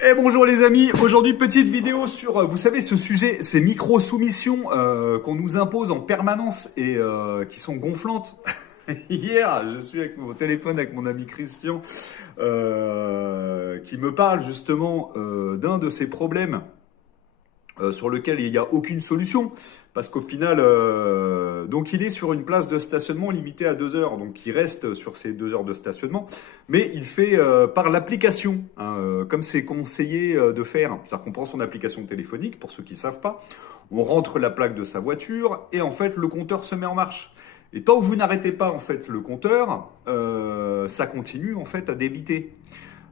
Et bonjour les amis, aujourd'hui petite vidéo sur, vous savez, ce sujet, ces micro-soumissions qu'on nous impose en permanence et qui sont gonflantes. Hier, je suis avec mon téléphone avec mon ami Christian qui me parle justement d'un de ces problèmes sur lequel il n'y a aucune solution. Parce qu'au final, donc il est sur une place de stationnement limitée à 2 heures. Donc il reste sur ces 2 heures de stationnement. Mais il fait par l'application, hein, comme c'est conseillé de faire. C'est-à-dire qu'on prend son application téléphonique, pour ceux qui ne savent pas. On rentre la plaque de sa voiture et en fait le compteur se met en marche. Et tant que vous n'arrêtez pas en fait le compteur, ça continue en fait à débiter.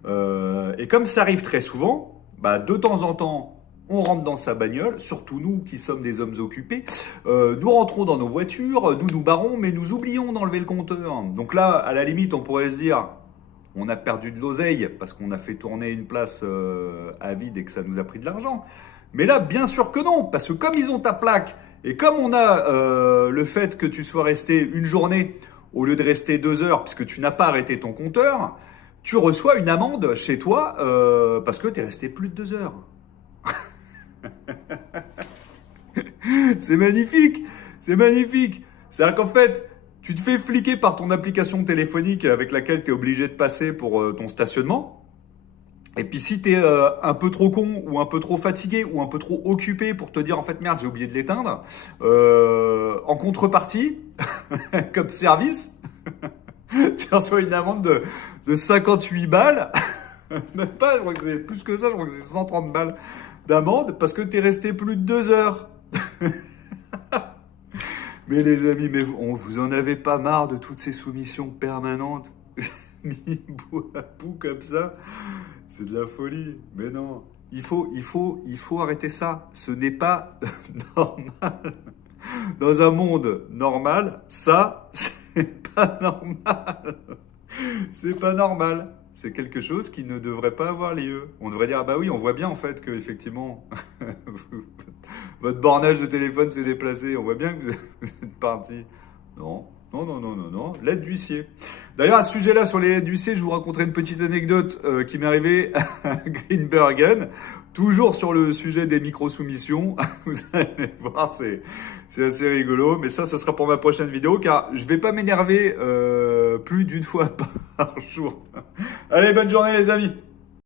Et comme ça arrive très souvent, bah, de temps en temps, on rentre dans sa bagnole, surtout nous qui sommes des hommes occupés, nous rentrons dans nos voitures, nous nous barrons, mais nous oublions d'enlever le compteur. Donc là, à la limite, on pourrait se dire, on a perdu de l'oseille parce qu'on a fait tourner une place à vide et que ça nous a pris de l'argent. Mais là, bien sûr que non, parce que comme ils ont ta plaque, et comme on a le fait que tu sois resté une journée au lieu de rester 2 heures, puisque tu n'as pas arrêté ton compteur, tu reçois une amende chez toi parce que tu es resté plus de 2 heures. C'est magnifique, c'est magnifique. C'est-à-dire qu'en fait, tu te fais fliquer par ton application téléphonique avec laquelle tu es obligé de passer pour ton stationnement. Et puis si tu es un peu trop con ou un peu trop fatigué ou un peu trop occupé pour te dire en fait merde j'ai oublié de l'éteindre, en contrepartie, comme service, tu reçois une amende de 58 balles. Même pas, je crois que c'est plus que ça, je crois que c'est 130 balles d'amende parce que tu es resté plus de 2 heures. Mais les amis, mais vous en avez pas marre de toutes ces soumissions permanentes mis bout à bout comme ça? C'est de la folie. Mais non, il faut arrêter ça. Ce n'est pas normal. Dans un monde normal, ça, c'est pas normal. C'est pas normal. C'est quelque chose qui ne devrait pas avoir lieu. On devrait dire, ah bah oui, on voit bien en fait que effectivement, votre bornage de téléphone s'est déplacé. On voit bien que vous êtes parti. Non, non, non, non, non, non. L'aide d'huissier. D'ailleurs, à ce sujet-là, sur les aides d'huissier, je vous raconterai une petite anecdote qui m'est arrivée à Greenbergen. Toujours sur le sujet des micro-soumissions. Vous allez voir, c'est assez rigolo. Mais ça, ce sera pour ma prochaine vidéo, car je vais pas m'énerver plus d'une fois par jour. Allez, bonne journée les amis.